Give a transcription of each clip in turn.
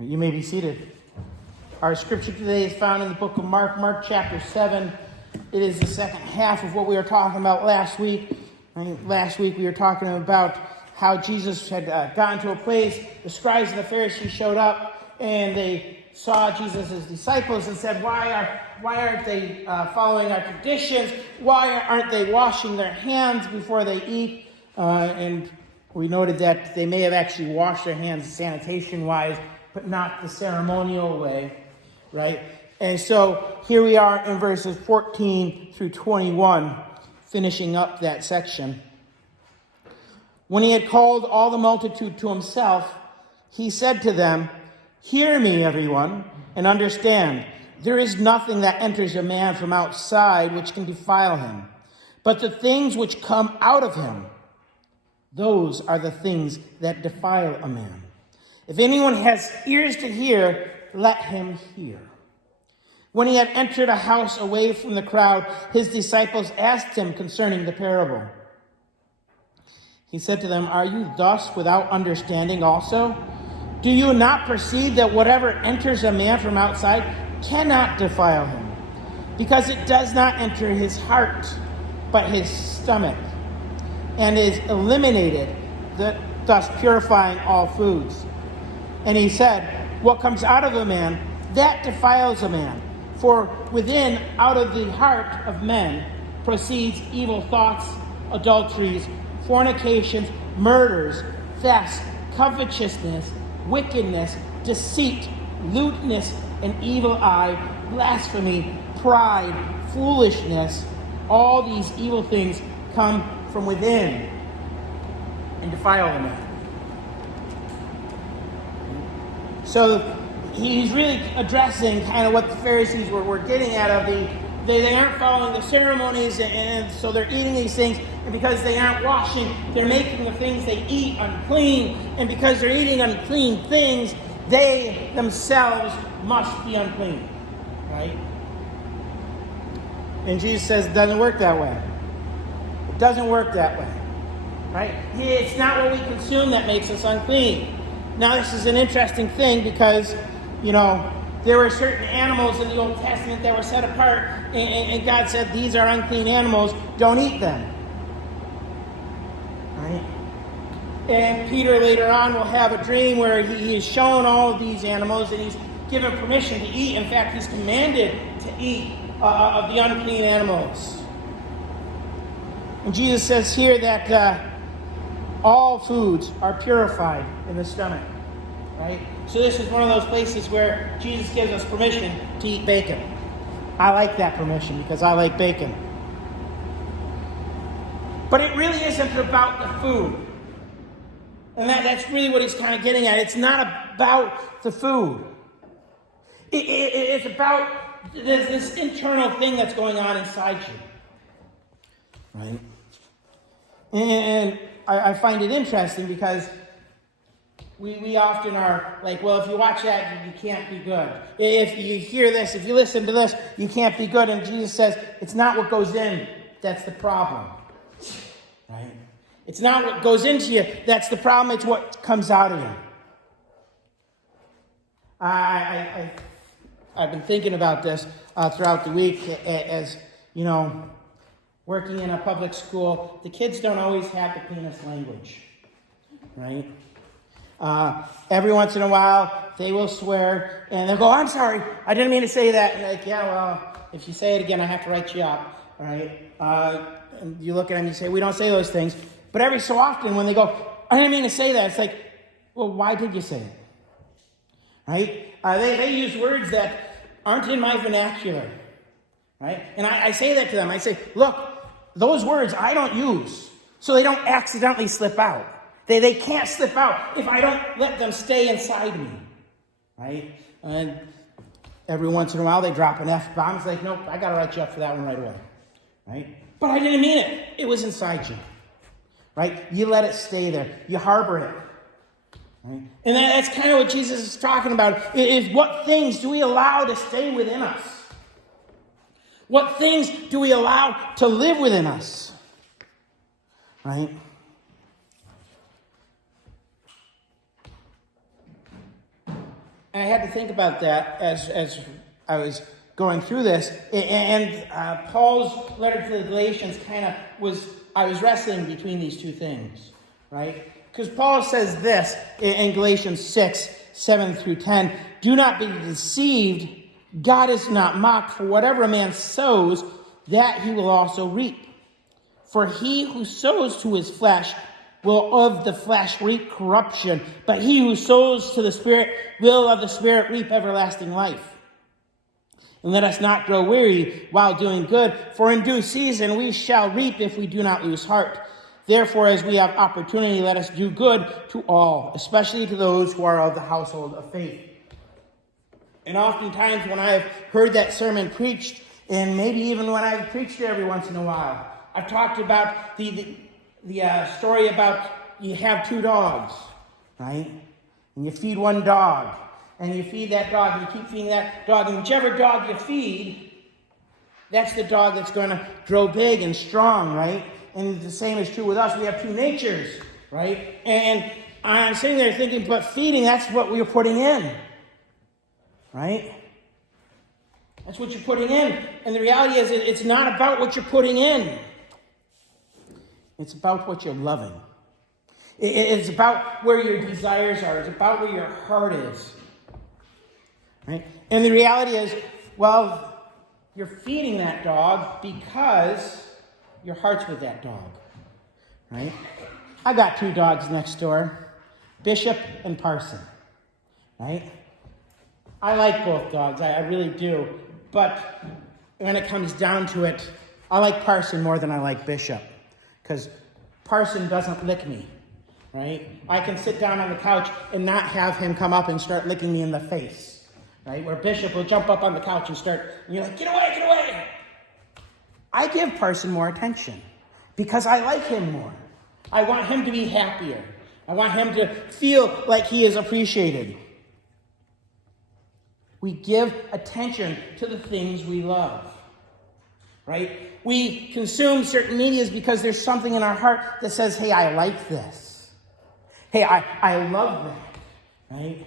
You may be seated. Our scripture today is found in the book of Mark, Mark chapter 7. It is the second half of what we were talking about last week. Last week we were talking about how Jesus had gotten to a place. The scribes and the Pharisees showed up and they saw Jesus' disciples and said, why aren't they following our traditions? Why aren't they washing their hands before they eat? And we noted that they may have actually washed their hands sanitation-wise, but not the ceremonial way, right? And so here we are in verses 14 through 21, finishing up that section. When he had called all the multitude to himself, he said to them, "Hear me, everyone, and understand. There is nothing that enters a man from outside which can defile him, but the things which come out of him, those are the things that defile a man. If anyone has ears to hear, let him hear." When he had entered a house away from the crowd, his disciples asked him concerning the parable. He said to them, "Are you thus without understanding also? Do you not perceive that whatever enters a man from outside cannot defile him, because it does not enter his heart, but his stomach, and is eliminated, thus purifying all foods?" And he said, "What comes out of a man, that defiles a man. For within, out of the heart of men, proceeds evil thoughts, adulteries, fornications, murders, thefts, covetousness, wickedness, deceit, lewdness, an evil eye, blasphemy, pride, foolishness. All these evil things come from within and defile a man." So he's really addressing kind of what the Pharisees were getting at of they aren't following the ceremonies, and so they're eating these things, and because they aren't washing, they're making the things they eat unclean, and because they're eating unclean things, they themselves must be unclean, right? And Jesus says it doesn't work that way. It doesn't work that way, right? It's not what we consume that makes us unclean. Now, this is an interesting thing because, there were certain animals in the Old Testament that were set apart, and God said, these are unclean animals, don't eat them. Right? And Peter later on will have a dream where he is shown all of these animals, and he's given permission to eat. In fact, he's commanded to eat of the unclean animals. And Jesus says here that all foods are purified in the stomach, right? So this is one of those places where Jesus gives us permission to eat bacon. I like that permission because I like bacon. But it really isn't about the food. And that's really what he's kind of getting at. It's not about the food. It's about this internal thing that's going on inside you, right? And I find it interesting because we often are like, well, if you watch that, you can't be good. If you hear this, if you listen to this, you can't be good. And Jesus says, it's not what goes in that's the problem, right? It's not what goes into you that's the problem. It's what comes out of you. I've been thinking about this throughout the week as, working in a public school. The kids don't always have the cleanest language, right? Every once in a while, they will swear, and they'll go, "I'm sorry, I didn't mean to say that." And like, yeah, well, if you say it again, I have to write you up, right? And you look at them and you say, "We don't say those things." But every so often, when they go, "I didn't mean to say that," it's like, well, why did you say it? Right? They use words that aren't in my vernacular, right? And I say that to them. I say, look, those words I don't use, so they don't accidentally slip out. They can't slip out if I don't let them stay inside me, right? And every once in a while they drop an F-bomb. It's like, nope, I got to write you up for that one right away, right? But I didn't mean it. It was inside you, right? You let it stay there. You harbor it, right? And that's kind of what Jesus is talking about, is what things do we allow to stay within us? What things do we allow to live within us, right? I had to think about that as I was going through this. And Paul's letter to the Galatians I was wrestling between these two things, right? Because Paul says this in Galatians 6, 7 through 10, "Do not be deceived. God is not mocked, for whatever a man sows, that he will also reap. For he who sows to his flesh will of the flesh reap corruption, but he who sows to the Spirit will of the Spirit reap everlasting life. And let us not grow weary while doing good, for in due season we shall reap if we do not lose heart. Therefore, as we have opportunity, let us do good to all, especially to those who are of the household of faith." And oftentimes when I have heard that sermon preached, and maybe even when I've preached it every once in a while, I've talked about the story about you have two dogs, right? And you feed one dog, and you feed that dog, and you keep feeding that dog, and whichever dog you feed, that's the dog that's going to grow big and strong, right? And the same is true with us. We have two natures, right? And I'm sitting there thinking, but feeding, that's what we're putting in, right? That's what you're putting in. And the reality is it's not about what you're putting in. It's about what you're loving. It's about where your desires are. It's about where your heart is, right? And the reality is, well, you're feeding that dog because your heart's with that dog, right? I got two dogs next door, Bishop and Parson, right? I like both dogs, I really do. But when it comes down to it, I like Parson more than I like Bishop, because Parson doesn't lick me, right? I can sit down on the couch and not have him come up and start licking me in the face, right? Where Bishop will jump up on the couch and you're like, get away, get away. I give Parson more attention because I like him more. I want him to be happier. I want him to feel like he is appreciated. We give attention to the things we love, right? We consume certain medias because there's something in our heart that says, hey, I like this. Hey, I love that, right?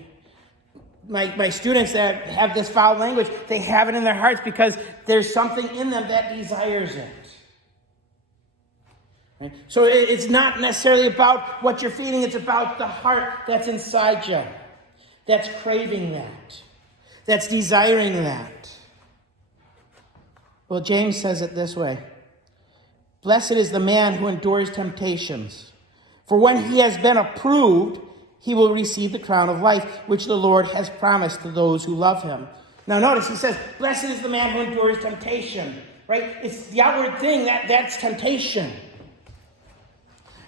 My students that have this foul language, they have it in their hearts because there's something in them that desires it. Right? So it's not necessarily about what you're feeding, it's about the heart that's inside you, that's craving that, that's desiring that. Well, James says it this way: "Blessed is the man who endures temptations, for when he has been approved, he will receive the crown of life, which the Lord has promised to those who love him." Now notice, he says, blessed is the man who endures temptation, right? It's the outward thing, that's temptation.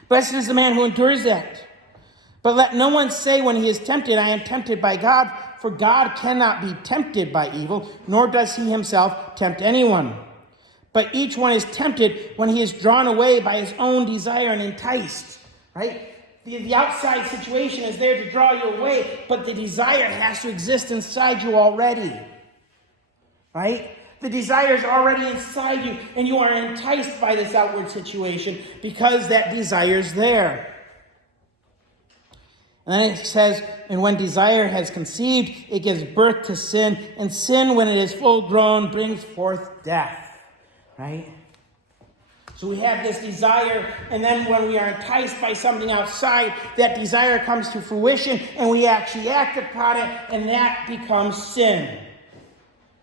Blessed is the man who endures that. "But let no one say when he is tempted, I am tempted by God, for God cannot be tempted by evil, nor does he himself tempt anyone. But each one is tempted when he is drawn away by his own desire and enticed," right? The outside situation is there to draw you away, but the desire has to exist inside you already, right? The desire is already inside you, and you are enticed by this outward situation because that desire is there. And then it says, "And when desire has conceived, it gives birth to sin, and sin, when it is full grown, brings forth death," right? So we have this desire, and then when we are enticed by something outside, that desire comes to fruition, and we actually act upon it, and that becomes sin.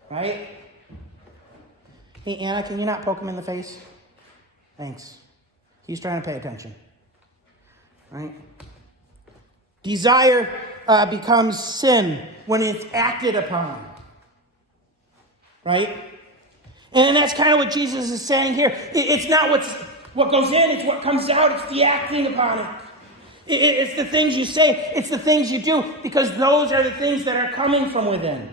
Right? Hey, Anna, can you not poke him in the face? Thanks. He's trying to pay attention. Right? Desire becomes sin when it's acted upon. Right? And that's kind of what Jesus is saying here. It's not what goes in, it's what comes out. It's the acting upon it. It's the things you say. It's the things you do, because those are the things that are coming from within.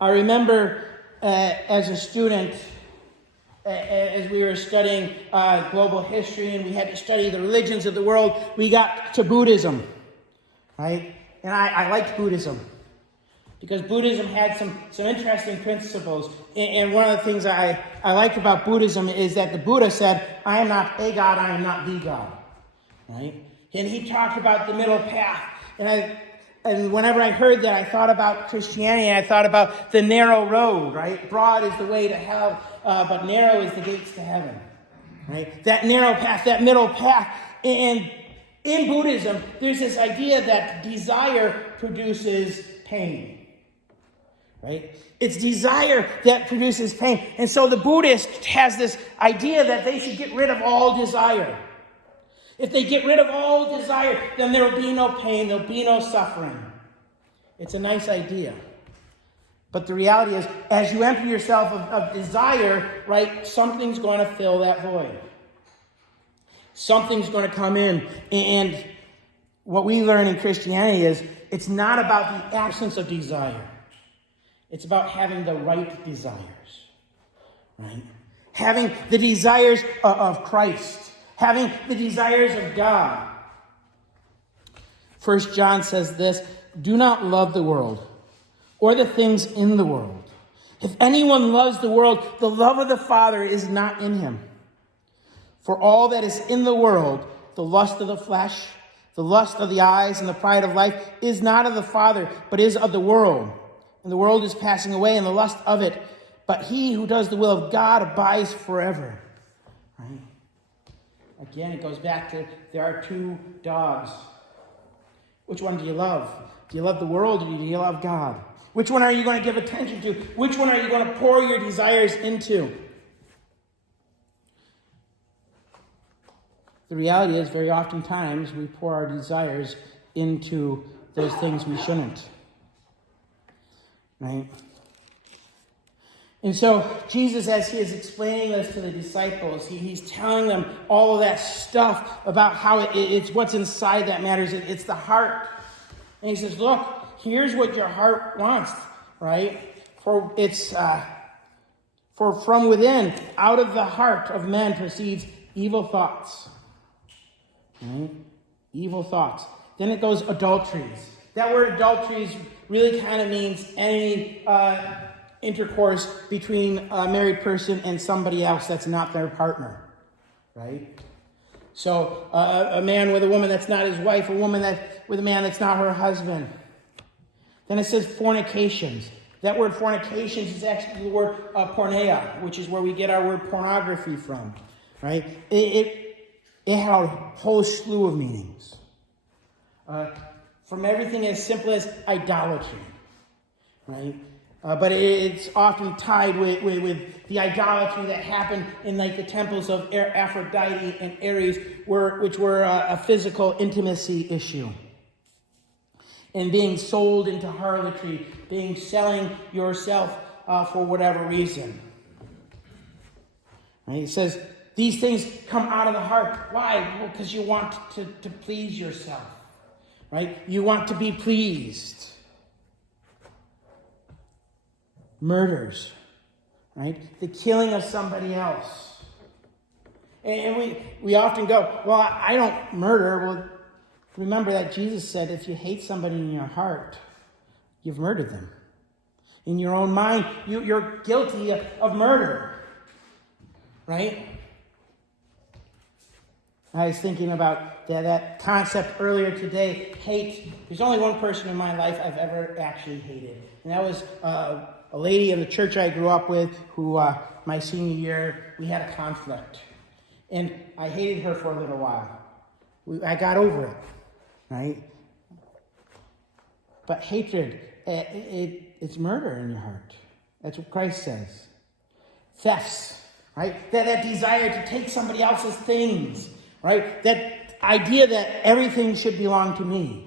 I remember as a student, as we were studying global history and we had to study the religions of the world, we got to Buddhism, right? And I liked Buddhism because Buddhism had some interesting principles. And one of the things I liked about Buddhism is that the Buddha said, I am not a God, I am not the God, right? And he talked about the middle path. And whenever I heard that, I thought about Christianity, and I thought about the narrow road, right? Broad is the way to hell, but narrow is the gates to heaven, right? That narrow path, that middle path. And in Buddhism, there's this idea that desire produces pain, right? It's desire that produces pain. And so the Buddhist has this idea that they should get rid of all desire. If they get rid of all desire, then there will be no pain, there will be no suffering. It's a nice idea. But the reality is, as you empty yourself of desire, right, something's going to fill that void. Something's going to come in. And what we learn in Christianity is, it's not about the absence of desire. It's about having the right desires, right? Having the desires of Christ. Having the desires of God. 1 John says this, do not love the world or the things in the world. If anyone loves the world, the love of the Father is not in him. For all that is in the world, the lust of the flesh, the lust of the eyes, and the pride of life, is not of the Father, but is of the world. And the world is passing away, and the lust of it. But he who does the will of God abides forever. Right? Again, it goes back to, there are two dogs. Which one do you love? Do you love the world, or do you love God? Which one are you going to give attention to? Which one are you going to pour your desires into? The reality is, very oftentimes, we pour our desires into those things we shouldn't. Right? And so Jesus, as he is explaining this to the disciples, he's telling them all of that stuff about how it's what's inside that matters. It's the heart. And he says, look, here's what your heart wants, right? For from within, out of the heart of men proceeds evil thoughts. Right? Evil thoughts. Then it goes adulteries. That word adulteries really kind of means any intercourse between a married person and somebody else that's not their partner, right? So a man with a woman that's not his wife, a woman with a man that's not her husband. Then it says fornications. That word fornications is actually the word porneia, which is where we get our word pornography from, right? It had a whole slew of meanings. From everything as simple as idolatry, right? But it's often tied with the idolatry that happened in like the temples of Aphrodite and Ares, which were a physical intimacy issue. And being sold into harlotry, selling yourself for whatever reason. Right? It says these things come out of the heart. Why? Well, because you want to please yourself. Right? You want to be pleased. Murders, right? The killing of somebody else. And we often go, well, I don't murder. Well, remember that Jesus said, if you hate somebody in your heart, you've murdered them. In your own mind, you're guilty of murder, right? I was thinking about that concept earlier today, hate. There's only one person in my life I've ever actually hated, and that was a lady in the church I grew up with who, my senior year, we had a conflict. And I hated her for a little while. I got over it, right? But hatred, it's murder in your heart. That's what Christ says. Thefts, right? That desire to take somebody else's things, right? That idea that everything should belong to me,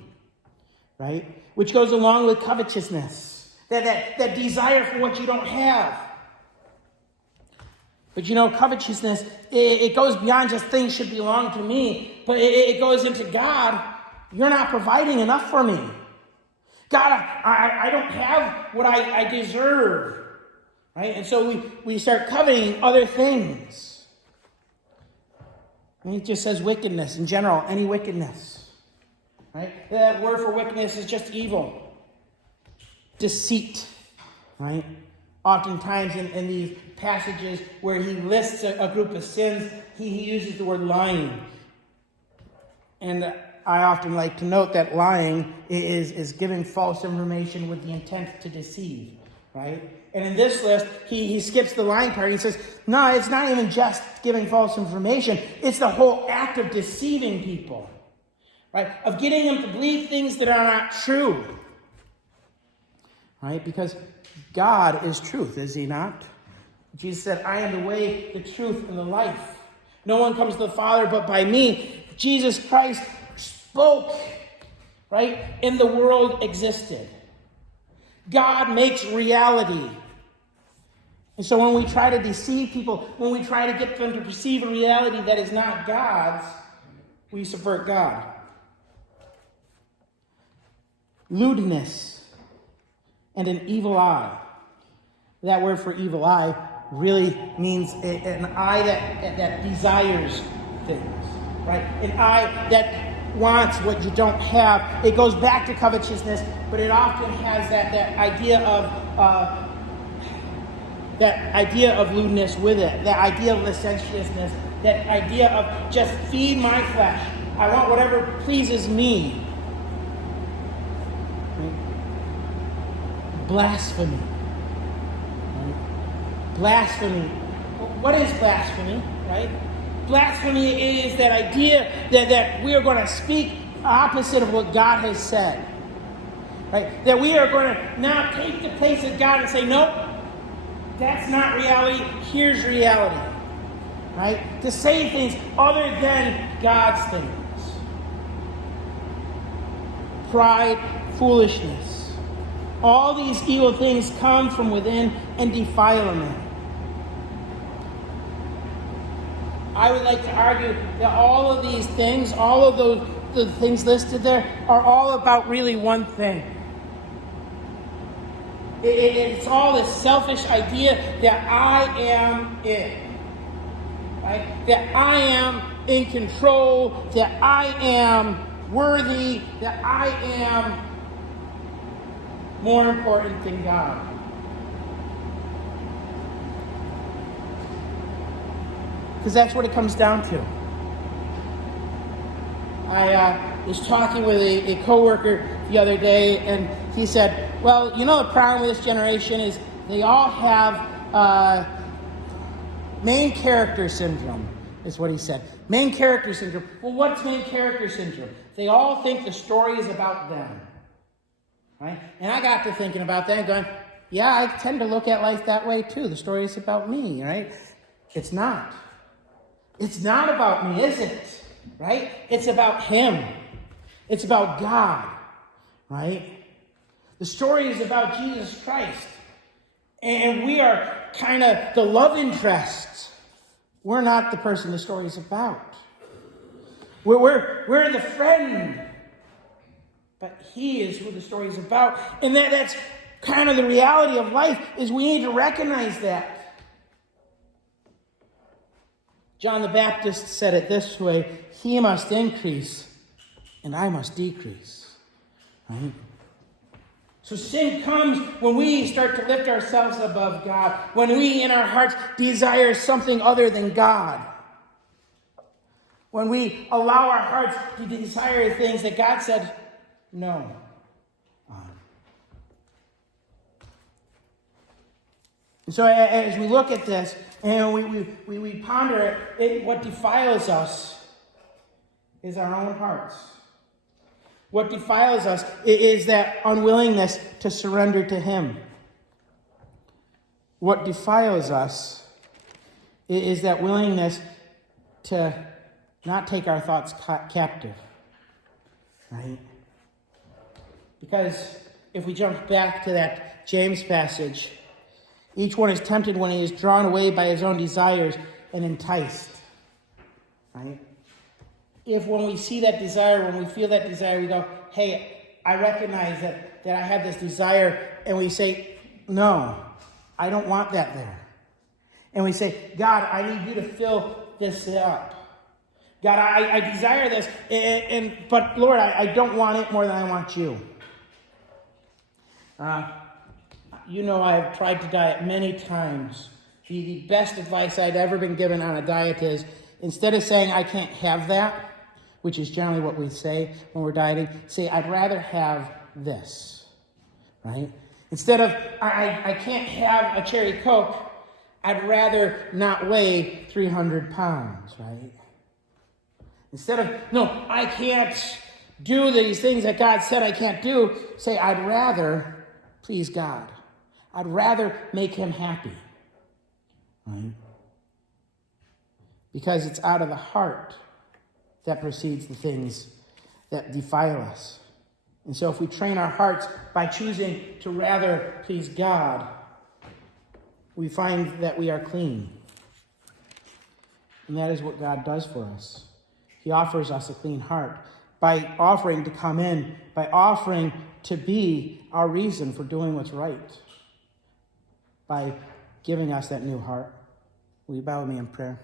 right? Which goes along with covetousness. That desire for what you don't have. But covetousness, it goes beyond just things should belong to me, but it goes into God, you're not providing enough for me. God, I don't have what I deserve. Right? And so we start coveting other things. And it just says wickedness in general, any wickedness. Right? That word for wickedness is just evil. Deceit, right? Oftentimes in these passages where he lists a group of sins, he uses the word lying. And I often like to note that lying is giving false information with the intent to deceive, right? And in this list, he skips the lying part. He says, no, it's not even just giving false information. It's the whole act of deceiving people, right? Of getting them to believe things that are not true, right? Because God is truth, is he not? Jesus said, I am the way, the truth, and the life. No one comes to the Father but by me. Jesus Christ spoke, right? And the world existed. God makes reality. And so when we try to deceive people, when we try to get them to perceive a reality that is not God's, we subvert God. Lewdness and an evil eye. That word for evil eye really means an eye that desires things, right? An eye that wants what you don't have. It goes back to covetousness, but it often has that idea of lewdness with it, that idea of licentiousness, that idea of just feed my flesh. I want whatever pleases me. Right? Blasphemy. Right? Blasphemy. What is blasphemy, right? Blasphemy is that idea that we are going to speak opposite of what God has said. Right? That we are going to now take the place of God and say, nope, that's not reality. Here's reality. Right? To say things other than God's things. Pride, foolishness. All these evil things come from within and defile a man. I would like to argue that all of these things, all of the things listed there, are all about really one thing. It's all this selfish idea that I am it. Right? That I am in control, that I am worthy, that I am more important than God. Because that's what it comes down to. I was talking with a coworker the other day, and he said, well, you know the problem with this generation is they all have main character syndrome, is what he said. Main character syndrome. Well, what's main character syndrome? They all think the story is about them. Right? And I got to thinking about that and going, yeah, I tend to look at life that way too. The story is about me, right? It's not. It's not about me, is it? Right? It's about him. It's about God. Right? The story is about Jesus Christ. And we are kind of the love interest. We're not the person the story is about. We're the friend. But he is who the story is about. And that's kind of the reality of life, is we need to recognize that. John the Baptist said it this way, he must increase and I must decrease. Right? So sin comes when we start to lift ourselves above God, when we in our hearts desire something other than God. When we allow our hearts to desire things that God said no on. So as we look at this and we ponder it, what defiles us is our own hearts. What defiles us is that unwillingness to surrender to him. What defiles us is that willingness to not take our thoughts captive. Right? Because if we jump back to that James passage, each one is tempted when he is drawn away by his own desires and enticed. Right? If when we see that desire, when we feel that desire, we go, hey, I recognize that I have this desire, and we say, no, I don't want that there. And we say, God, I need you to fill this up. God, I desire this, but Lord, I don't want it more than I want you. You know I have tried to diet many times. The best advice I'd ever been given on a diet is, instead of saying I can't have that, which is generally what we say when we're dieting, say, I'd rather have this, right? Instead of, I can't have a cherry Coke, I'd rather not weigh 300 pounds, right? Instead of, no, I can't do these things that God said I can't do, say, I'd rather please God. I'd rather make him happy, right? Because it's out of the heart that proceeds the things that defile us. And so if we train our hearts by choosing to rather please God, we find that we are clean. And that is what God does for us. He offers us a clean heart by offering to come in, by offering to be our reason for doing what's right, by giving us that new heart. Will you bow with me in prayer?